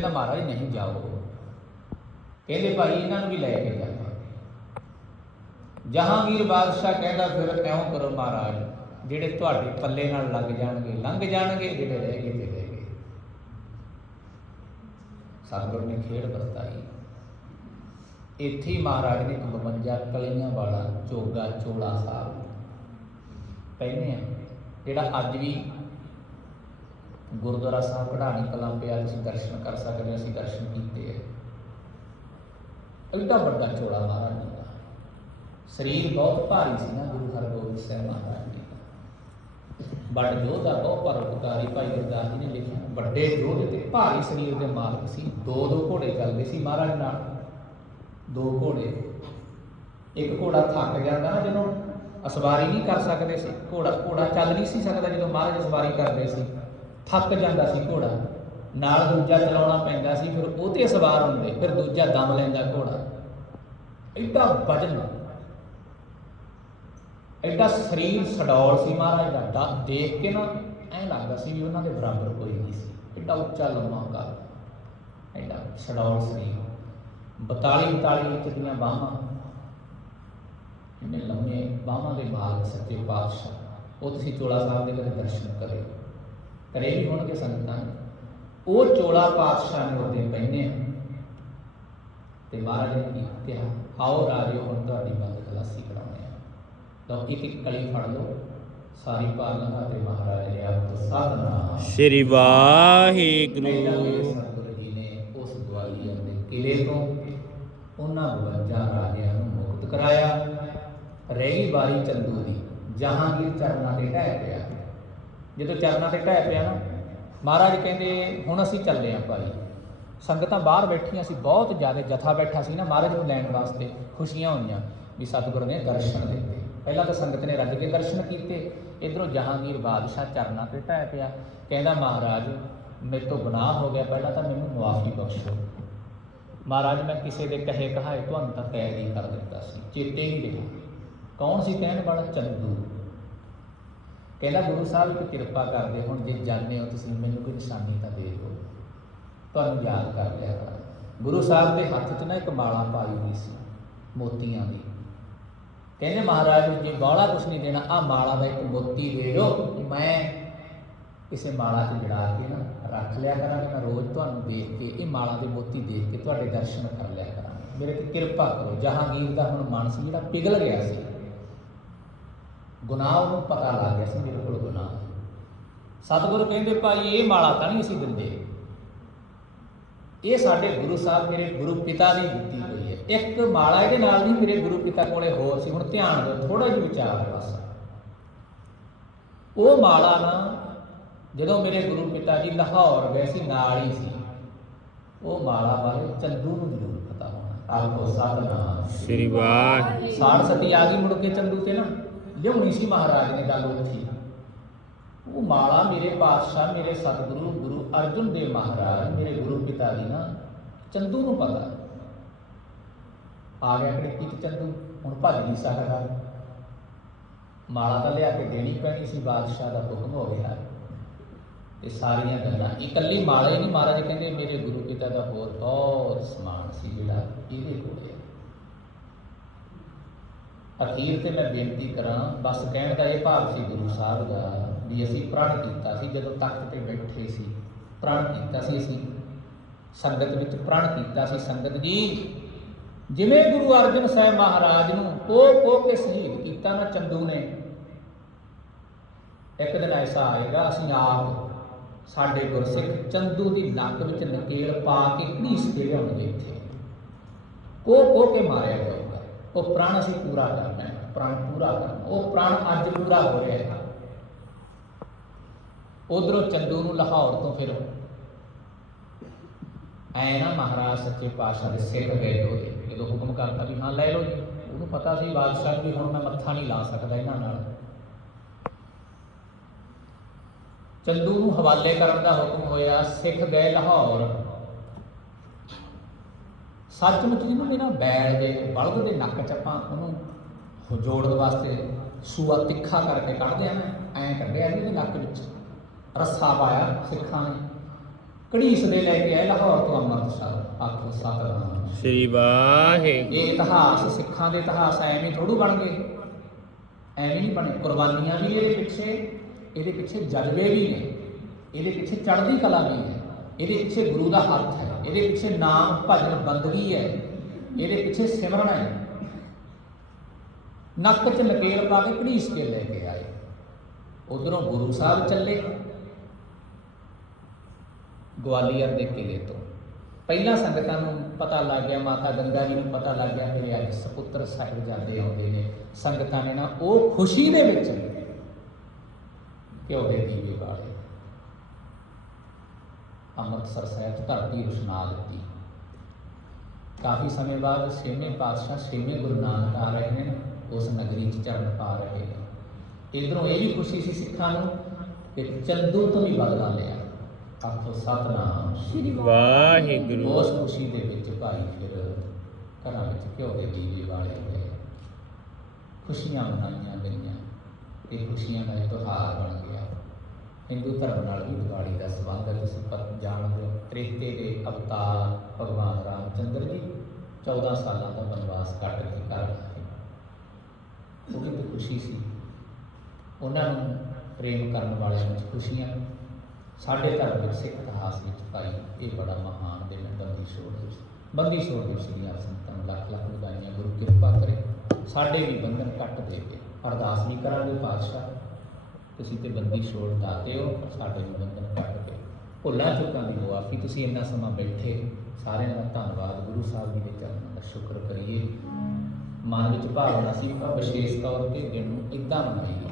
ਕਹਿੰਦਾ, ਮਹਾਰਾਜ, ਨਹੀਂ ਜਾਓ। ਕਹਿੰਦੇ, ਭਾਈ, ਇਹਨਾਂ ਨੂੰ ਵੀ ਲੈ ਕੇ ਜਾਓ। ਜਹਾਂਗੀਰ ਬਾਦਸ਼ਾਹ ਕਹਿੰਦਾ, ਫਿਰ ਐਉਂ ਕਰੋ ਮਹਾਰਾਜ, ਜਿਹੜੇ ਤੁਹਾਡੇ ਪੱਲੇ ਨਾਲ ਲੱਗ ਜਾਣਗੇ, ਲੰਘ ਜਾਣਗੇ, ਜਿਹੜੇ ਰਹਿ ਗਏ ਤੇ ਰਹਿ ਗਏ। ਸਤਿਗੁਰ ਨੇ ਖੇਡ ਵਰਤਾਈ। ਇੱਥੇ ਮਹਾਰਾਜ ਨੇ 52 ਕਲੀਆਂ ਵਾਲਾ ਚੋਗਾ ਚੋਲਾ ਸਾਹਿਬ। ਪਹਿਨੇ ਆ, ਜਿਹੜਾ ਅੱਜ ਵੀ ਗੁਰਦੁਆਰਾ ਸਾਹਿਬ ਕਢਾਣੀ ਕਲਾਂ ਪਿਆ ਤੁਸੀਂ ਦਰਸ਼ਨ ਕਰ ਸਕਦੇ ਹੋ, ਅਸੀਂ ਦਰਸ਼ਨ ਕੀਤੇ ਆ ਐਡਾ ਵੱਡਾ ਚੋਲਾ ਮਹਾਰਾਜ ਜੀ ਦਾ। ਸਰੀਰ ਬਹੁਤ ਭਾਰੀ ਸੀ ਨਾ, ਗੁਰੂ ਹਰਗੋਬਿੰਦ ਸਾਹਿਬ ਮਹਾਰਾਜ ਜੀ ਦਾ। ਵੱਡ ਯੋਧਾ ਬਹੁਤ ਪਰਉਪਕਾਰੀ ਭਾਈ ਗੁਰਦਾਸ ਜੀ ਨੇ ਲਿਖਿਆ, ਵੱਡੇ ਯੋਧੇ ਤੇ ਭਾਰੀ ਸਰੀਰ ਦੇ ਮਾਲਕ ਸੀ। ਦੋ ਦੋ ਘੋੜੇ ਚੱਲਦੇ ਸੀ ਮਹਾਰਾਜ ਨਾਲ। ਦੋ ਘੋੜੇ। ਇੱਕ ਘੋੜਾ ਥੱਕ ਜਾਂਦਾ ਨਾ, ਜਦੋਂ ਅਸਵਾਰੀ ਨਹੀਂ ਕਰ ਸਕਦੇ ਸੀ, ਘੋੜਾ ਘੋੜਾ ਚੱਲ ਨਹੀਂ ਸੀ ਸਕਦਾ ਜਦੋਂ ਮਹਾਰਾਜ ਸਵਾਰੀ ਕਰਦੇ ਸੀ। ਥੱਕ ਜਾਂਦਾ ਸੀ ਘੋੜਾ। ਨਾਲ ਦੂਜਾ ਚਲਾਉਣਾ ਪੈਂਦਾ ਸੀ, ਫਿਰ ਉਹ ਤੇ ਸਵਾਰ ਹੁੰਦੇ, ਫਿਰ ਦੂਜਾ ਦਮ ਲੈਂਦਾ ਘੋੜਾ। ਐਡਾ ਵਜਨ। ਐਡਾ ਸਰੀਰ ਸਡੌਲ ਸੀ ਮਹਾਰਾਜ ਦਾ। ਦ- ਦੇਖ ਕੇ ਨਾ ਐਂ ਲੱਗਦਾ ਸੀ ਵੀ ਉਹਨਾਂ ਦੇ ਬਰਾਬਰ ਕੋਈ ਨਹੀਂ ਸੀ। ਐਡਾ ਉੱਚਾ ਲੰਮਾ ਕਰ ਐਡਾ ਸਡੌਲ ਸਰੀਰ। 42 42 ਇੰਚ ਦੀਆਂ ਬਾਹਾਂ। ਇਹਨੇ ਲੰਮੇ ਬਾਹਾਂ ਦੇ ਮਾਲਕ ਸੱਚੇ ਪਾਤਸ਼ਾਹ। ਉਹ ਤੁਸੀਂ ਚੋਲਾ ਸਾਹਿਬ ਦੇ ਕਦੇ ਦਰਸ਼ਨ ਕਰਿਓ ਕਰੇ ਵੀ ਹੋਣਗੇ ਸੰਗਤਾਂ। ਉਹ ਚੋਲਾ ਪਾਤਸ਼ਾਹ ਨੇ ਉਹਦੇ ਪਹਿਨੇ ਆ। ਤੇ ਮਹਾਰਾਜ ਨੇ ਕੀ ਕਿਹਾ? ਆਓ ਰਾਜਿਓ ਹੁਣ ਤੁਹਾਡੀ ਬੰਦ ਖਲਾਸੀ ਕਰਾਉਣੇ ਆ। ਤਾਂ ਇੱਕ ਇੱਕ ਕਲੀ ਫੜ ਲਓ। ਸਾਰੀ ਪਾਲਣਾ ਤੇ ਮਹਾਰਾਜ ਨੇ ਆਪ ਸਾਧਨਾ ਸ੍ਰੀ ਵਾਹਿਗੁਰੂ। ਸਤਿਗੁਰੂ ਜੀ ਨੇ ਉਸ ਗਵਾਲੀਅਰ ਦੇ ਕਿਲੇ ਤੋਂ ਉਹਨਾਂ 52 ਰਾਜਿਆਂ ਨੂੰ ਮੁਕਤ ਕਰਾਇਆ। ਰਹਿ ਵਾਰੀ ਚੰਦੂ ਦੀ ਜਹਾਂਗੀਰ ਚਰਨਾਂ ਤੇ ਢਹਿ ਪਿਆ। ਜਦੋਂ ਚਰਨਾਂ ਤੇ ਢਹਿ ਪਿਆ ਨਾ, ਮਹਾਰਾਜ ਕਹਿੰਦੇ, ਹੁਣ ਅਸੀਂ ਚੱਲੇ ਆਂ ਭਾਈ। ਸੰਗਤਾਂ ਬਾਹਰ ਬੈਠੀਆਂ ਸੀ, ਬਹੁਤ ਜ਼ਿਆਦਾ ਜਥਾ ਬੈਠਾ ਸੀ ਨਾ ਮਹਾਰਾਜ ਨੂੰ ਲੈਣ ਵਾਸਤੇ, ਖੁਸ਼ੀਆਂ ਹੋਈਆਂ ਵੀ ਸਤਿਗੁਰ ਨੇ ਦਰਸ਼ਨ ਦਿੱਤੇ। ਪਹਿਲਾਂ ਤਾਂ ਸੰਗਤ ਨੇ ਰੱਜ ਕੇ ਦਰਸ਼ਨ ਕੀਤੇ। ਇਧਰੋਂ ਜਹਾਂਗੀਰ ਬਾਦਸ਼ਾਹ ਚਰਨਾਂ ਤੇ ਢਹਿ ਪਿਆ। ਕਹਿੰਦਾ, ਮਹਾਰਾਜ, ਮੇਰੇ ਤੋਂ ਗੁਨਾਹ ਹੋ ਗਿਆ। ਪਹਿਲਾਂ ਤਾਂ ਮੈਨੂੰ ਮੁਆਫੀ ਬਖਸ਼ੋ। ਮਹਾਰਾਜ, ਮੈਂ ਕਿਸੇ ਦੇ ਕਹੇ ਕਹਾਏ ਤੁਹਾਨੂੰ ਤਾਂ ਕੈਦ ਹੀ ਕਰ ਦਿੱਤਾ ਸੀ। ਚੇਤੇ ਨਹੀਂ ਰਿਹਾ ਕੌਣ ਸੀ ਕਹਿਣ ਵਾਲਾ? ਚੰਦੂ। ਕਹਿੰਦਾ ਗੁਰੂ ਸਾਹਿਬ ਇੱਕ ਕਿਰਪਾ ਕਰਦੇ ਹੁਣ ਜੇ ਜਾਣਦੇ ਹੋ ਤੁਸੀਂ ਮੈਨੂੰ ਕੋਈ ਨਿਸ਼ਾਨੀ ਤਾਂ ਦੇ ਦਿਓ। ਤੁਹਾਨੂੰ ਯਾਦ ਕਰ ਲਿਆ ਕਰਾਂ। ਗੁਰੂ ਸਾਹਿਬ ਦੇ ਹੱਥ 'ਚ ਨਾ ਇੱਕ ਮਾਲਾ ਪਾਈ ਹੋਈ ਸੀ, ਮੋਤੀਆਂ ਦੀ। ਕਹਿੰਦੇ ਮਹਾਰਾਜ ਨੂੰ ਜੇ ਬਾਹਲਾ ਕੁਛ ਨਹੀਂ ਦੇਣਾ ਆ ਮਾਲਾ ਦਾ ਇੱਕ ਮੋਤੀ ਦੇ ਦਿਓ ਮੈਂ ਕਿਸੇ ਮਾਲਾ 'ਚ ਜੜਾ ਕੇ ਨਾ ਰੱਖ ਲਿਆ ਕਰਾਂਗਾ, ਮੈਂ ਰੋਜ਼ ਤੁਹਾਨੂੰ ਦੇਖ ਕੇ ਇਹ ਮਾਲਾ ਦੇ ਮੋਤੀ ਦੇਖ ਕੇ ਤੁਹਾਡੇ ਦਰਸ਼ਨ ਕਰ ਲਿਆ ਕਰਾਂ ਮੇਰੇ ਤੇ ਕਿਰਪਾ ਕਰੋ। ਜਹਾਂਗੀਰ ਦਾ ਹੁਣ ਮਨ ਸੀ ਜਿਹੜਾ ਪਿਘਲ ਗਿਆ ਸੀ। ਗੁਨਾਹ ਨੂੰ ਪਤਾ ਲੱਗ ਗਿਆ ਸੀ ਮੇਰੇ ਕੋਲ ਗੁਨਾਹ। ਸਤਿਗੁਰੂ ਕਹਿੰਦੇ ਭਾਈ ਇਹ ਮਾਲਾ ਤਾਂ ਨਹੀਂ ਅਸੀਂ ਦਿੰਦੇ। ਇਹ ਸਾਡੇ ਗੁਰੂ ਸਾਹਿਬ ਮੇਰੇ ਗੁਰੂ ਪਿਤਾ ਦੀ ਦਿੱਤੀ ਹੋਈ ਹੈ। ਇੱਕ ਮਾਲਾ ਇਹਦੇ ਨਾਲ ਨਹੀਂ ਮੇਰੇ ਗੁਰੂ ਪਿਤਾ ਕੋਲੇ ਹੋਰ ਸੀ। ਹੁਣ ਧਿਆਨ ਦਿਓ ਥੋੜਾ ਜਿਹਾ ਵਿਚਾਰ ਬਸ। ਉਹ ਮਾਲਾ ਨਾ ਜਦੋਂ ਮੇਰੇ ਗੁਰੂ ਪਿਤਾ ਜੀ ਲਾਹੌਰ ਗਏ ਸੀ ਨਾਲ ਹੀ ਸੀ ਉਹ ਮਾਲਾ ਬਾਰੇ ਚੰਦੂ ਨੂੰ ਜ਼ਰੂਰ ਪਤਾ ਹੋਣਾ। ਆਖੋ ਸਤਨਾਮ ਸ੍ਰੀ ਵਾਹਿ ਸਾੜ ਸਤੀ ਆ ਗਈ ਮੁੜ ਕੇ ਚੰਦੂ ਤੇ ਨਾ। ਲਿਆਉਣੀ ਸੀ ਮਹਾਰਾਜ ਨੇ ਗੱਲ ਉੱਥੀ। ਉਹ ਮਾਲਾ ਮੇਰੇ ਪਾਤਸ਼ਾਹ, ਮੇਰੇ ਸਤਿਗੁਰੂ, ਗੁਰੂ ਅਰਜਨ ਦੇਵ ਮਹਾਰਾਜ, ਮੇਰੇ ਗੁਰੂ ਪਿਤਾ ਦੀ ਨਾ, ਚੰਦੂ ਨੂੰ ਪਤਾ। ਆ ਗਿਆ ਕਿਹੜੇ ਕੀ ਚੰਦੂ, ਹੁਣ ਭੱਜ ਨਹੀਂ ਸਕਦਾ ਮਾਲਾ ਤਾਂ ਲਿਆ ਕੇ ਦੇਣੀ ਪੈਣੀ ਸੀ, ਬਾਦਸ਼ਾਹ ਦਾ ਹੁਕਮ ਹੋ ਗਿਆ। ਇਹ ਸਾਰੀਆਂ ਗੱਲਾਂ, ਇਕੱਲੀ ਮਾਲਾ ਹੀ ਨਹੀਂ ਮਹਾਰਾਜ ਕਹਿੰਦੇ, ਮੇਰੇ ਗੁਰੂ ਪਿਤਾ ਦਾ ਹੋਰ ਬਹੁਤ ਸਮਾਨ ਸੀ ਜਿਹੜਾ ਇਹਦੇ ਕੋਲ ਹੈ। ਅਖੀਰ ਤੇ ਮੈਂ ਬੇਨਤੀ ਕਰਾਂ, ਬਸ ਕਹਿਣ ਦਾ ਇਹ ਭਾਵ ਸੀ ਗੁਰੂ ਸਾਹਿਬ ਦਾ ਵੀ ਅਸੀਂ ਪ੍ਰਣ ਕੀਤਾ ਸੀ, ਜਦੋਂ ਤਖਤ ਤੇ ਬੈਠੇ ਸੀ, ਪ੍ਰਣ ਕੀਤਾ ਸੀ ਅਸੀਂ। ਸੰਗਤ ਵਿੱਚ ਪ੍ਰਣ ਕੀਤਾ ਸੀ ਸੰਗਤ ਜੀ, ਜਿਵੇਂ ਗੁਰੂ ਅਰਜਨ ਸਾਹਿਬ ਮਹਾਰਾਜ ਨੂੰ ਕੋ ਕੋਹ ਕੇ ਸ਼ਹੀਦ ਕੀਤਾ ਨਾ ਚੰਦੂ ਨੇ, ਇੱਕ ਦਿਨ ਐਸਾ ਆਏਗਾ, ਅਸੀਂ ਆਪ ਸਾਡੇ ਗੁਰਸਿੱਖ ਚੰਦੂ ਦੀ ਨੱਕ ਵਿੱਚ ਨਕੇਲ ਪਾ ਕੇ ਘਨੀਸ ਕੇ ਲਿਆਉਣਗੇ ਇੱਥੇ। ਕੋ ਕੋਹ ਕੇ ਮਾਰਿਆ ਗਿਆ। ਉਹ ਪ੍ਰਾਣ ਅਸੀਂ ਪੂਰਾ ਕਰਨਾ ਹੈ, ਪ੍ਰਾਣ ਪੂਰਾ ਕਰਨਾ ਉਹ ਪ੍ਰਾਣ ਅੱਜ ਪੂਰਾ ਹੋ ਰਿਹਾ ਹੈ। ਉਧਰੋਂ ਚੰਦੂ ਨੂੰ ਲਾਹੌਰ ਤੋਂ ਫਿਰ ਐ ਨਾ ਮਹਾਰਾਜ ਸੱਚੇ ਪਾਤਸ਼ਾਹ ਦੇ ਸਿੱਖ ਗਏ ਉਹਦੇ। ਜਦੋਂ ਹੁਕਮ ਕਰਤਾ ਵੀ ਹਾਂ ਲੈ ਲਓ ਜੀ, ਉਹਨੂੰ ਪਤਾ ਸੀ ਬਾਦਸ਼ਾਹ ਨੂੰ ਵੀ ਹੁਣ ਮੈਂ ਮੱਥਾ ਨਹੀਂ ਲਾ ਸਕਦਾ ਇਹਨਾਂ ਨਾਲ। ਚੰਦੂ ਨੂੰ ਹਵਾਲੇ ਕਰਨ ਦਾ ਹੁਕਮ ਹੋਇਆ, ਸਿੱਖ ਗਏ ਲਾਹੌਰ। ਸੱਚਮੁੱਚ ਜਿਹਨੂੰ ਨਾ ਬੈਲ ਦੇ ਬਲਦ ਦੇ ਨੱਕ 'ਚ ਆਪਾਂ ਉਹਨੂੰ ਜੋੜਨ ਵਾਸਤੇ ਸੂਆ ਤਿੱਖਾ ਕਰਕੇ ਕੱਢਦੇ ਆ ਨਾ ਐਂ ਕੱਢਿਆ ਜੀ ਉਹਦੇ ਨੱਕ ਵਿੱਚ। ਰੱਸਾ ਪਾਇਆ ਸਿੱਖਾਂ ਨੇ। ਘੜੀਸ ਦੇ ਲੈ ਕੇ ਆਏ ਲਾਹੌਰ ਤੋਂ ਅੰਮ੍ਰਿਤਸਰ ਆਖੋ ਸਤਨਾਮ। ਸ੍ਰੀ ਵਾਹਿਗੁਰੂ। ਇਹ ਇਤਿਹਾਸ ਸਿੱਖਾਂ ਦੇ ਇਤਿਹਾਸ ਐਵੇਂ ਥੋੜੂ ਬਣ ਗਏ। ਐਵੇਂ ਨਹੀਂ ਬਣੇ। ਕੁਰਬਾਨੀਆਂ ਵੀ ਇਹਦੇ ਪਿੱਛੇ ਇਹਦੇ ਪਿੱਛੇ ਜਜ਼ਬੇ ਵੀ ਨੇ। ਇਹਦੇ ਪਿੱਛੇ ਚੜ੍ਹਦੀ ਕਲਾ ਵੀ ਹੈ। ਇਹਦੇ ਪਿੱਛੇ ਗੁਰੂ ਦਾ ਹੱਥ ਹੈ, ਇਹਦੇ ਪਿੱਛੇ ਨਾਮ ਭਜਨ ਬੰਦਗੀ ਹੈ, ਇਹਦੇ ਪਿੱਛੇ ਸਿਮਰਨ ਹੈ। ਨੱਕ 'ਚ ਨਕੇਲ ਪਾ ਕੇ ਘੜੀਸ ਕੇ ਲੈ ਕੇ ਆਏ। ਉਧਰੋਂ ਗੁਰੂ ਸਾਹਿਬ ਚੱਲੇ। ਗਵਾਲੀਅਰ ਦੇ ਕਿਲੇ ਤੋਂ। ਪਹਿਲਾਂ ਸੰਗਤਾਂ ਨੂੰ ਪਤਾ ਲੱਗ ਗਿਆ, ਮਾਤਾ ਗੰਗਾ ਜੀ ਨੂੰ ਪਤਾ ਲੱਗ ਗਿਆ ਕਿ ਅੱਜ ਸਪੁੱਤਰ ਸਾਹਿਬਜ਼ਾਦੇ ਆਉਂਦੇ ਨੇ। ਸੰਗਤਾਂ ਨੇ ਨਾ ਉਹ ਖੁਸ਼ੀ ਦੇ ਵਿੱਚ ਘਿਓ ਦੇ ਦੀਵੇ ਬਾਲੇ ਅੰਮ੍ਰਿਤਸਰ ਸਾਹਿਬ ਧਰਤੀ ਰੁਸ਼ਨਾ ਦਿੱਤੀ। ਕਾਫੀ ਸਮੇਂ ਬਾਅਦ ਛੇਵੇਂ ਪਾਤਸ਼ਾਹ ਛੇਵੇਂ ਗੁਰੂ ਨਾਨਕ ਆ ਰਹੇ ਨੇ ਉਸ ਨਗਰੀ 'ਚ ਚਰਨ ਪਾ ਰਹੇ ਨੇ। ਇਧਰੋਂ ਇਹ ਵੀ ਖੁਸ਼ੀ ਸੀ ਸਿੱਖਾਂ ਨੂੰ ਕਿ ਚੰਦੂ ਤੋਂ ਵੀ ਬਦਲਾ ਲਿਆ। ਆਖੋ ਸਤਨਾਮ। ਸ਼੍ਰੀ ਵਾਹਿਗੁਰੂ। ਉਸ ਖੁਸ਼ੀ ਦੇ ਵਿੱਚ ਭਾਈ ਫਿਰ ਘਰਾਂ ਵਿੱਚ ਘਿਓ ਦੇ ਦੀਵੇ ਬਾਲੇ ਗਏ ਖੁਸ਼ੀਆਂ ਮਨਾਈਆਂ ਗਈਆਂ। ਇਹ ਖੁਸ਼ੀਆਂ ਦਾ ਤਿਉਹਾਰ ਬਣ ਗਿਆ। ਹਿੰਦੂ ਧਰਮ ਨਾਲ ਵੀ ਦੀਵਾਲੀ ਦਾ ਸੰਬੰਧ ਹੈ, ਤੁਸੀਂ ਪਤ ਜਾਣਦੇ ਹੋ। ਤ੍ਰੇਤੇ ਦੇ ਅਵਤਾਰ ਭਗਵਾਨ ਰਾਮਚੰਦਰ ਜੀ 14 ਸਾਲਾਂ ਦਾ ਬਨਵਾਸ ਕੱਟ ਕੇ ਕਰ ਆਏ ਉਹ ਵੀ ਖੁਸ਼ੀ ਸੀ। ਉਹਨਾਂ ਨੂੰ ਪ੍ਰੇਮ ਕਰਨ ਵਾਲਿਆਂ ਵਿੱਚ ਖੁਸ਼ੀਆਂ ਸਾਡੇ ਧਰਮ ਵਿੱਚ ਸਿੱਖ ਇਤਿਹਾਸ ਵਿੱਚ ਭਾਈ, ਇਹ ਬੜਾ ਮਹਾਨ ਦਿਨ ਹੈ। ਬੰਦੀ ਛੋੜ ਦਿਵਸ। ਬੰਦੀ ਛੋੜ ਦਿਵਸ ਦੀ ਆਪ ਸੰਤਾਂ ਨੂੰ ਲੱਖ ਲੱਖ ਵਧਾਈਆਂ, ਗੁਰੂ ਕਿਰਪਾ ਕਰੇ। ਸਾਡੇ ਵੀ ਬੰਧਨ ਕੱਟ ਦੇ ਕੇ ਅਰਦਾਸ ਵੀ ਕਰਾਂਗੇ ਪਾਤਸ਼ਾਹ। ਤੁਸੀਂ ਤੇ ਬੰਦੀ ਛੋੜ ਦਾਤੇ ਹੋ ਪਰ ਸਾਡੇ ਨੂੰ ਬੰਧਨ ਕੱਟ ਕੇ। ਭੁੱਲਾਂ ਚੁੱਕਾਂ ਦੀ ਮੁਆਫੀ ਤੁਸੀਂ ਇੰਨਾ ਸਮਾਂ ਬੈਠੇ, ਸਾਰਿਆਂ ਦਾ ਧੰਨਵਾਦ, ਗੁਰੂ ਸਾਹਿਬ ਜੀ ਦੇ ਚਰਨਾਂ ਦਾ ਸ਼ੁਕਰ ਕਰੀਏ। ਮਨ ਵਿੱਚ ਭਾਵਨਾ ਸੀ ਆਪਾਂ ਵਿਸ਼ੇਸ਼ ਤੌਰ ਤੇ ਦਿਨ ਨੂੰ ਇਦਾਂ ਮਨਾਈਏ।